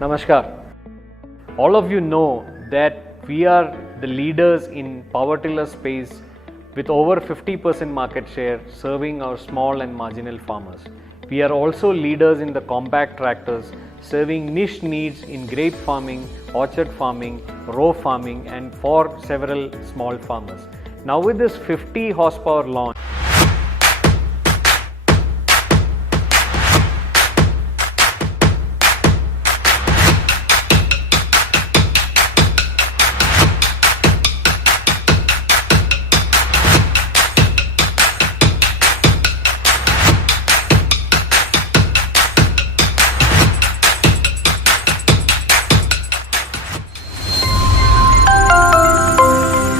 Namaskar. All of you know that we are the leaders in power tiller space with over 50% market share serving our small and marginal farmers. We are also leaders in the compact tractors serving niche needs in grape farming, orchard farming, row farming and for several small farmers. Now with this 50 horsepower launch,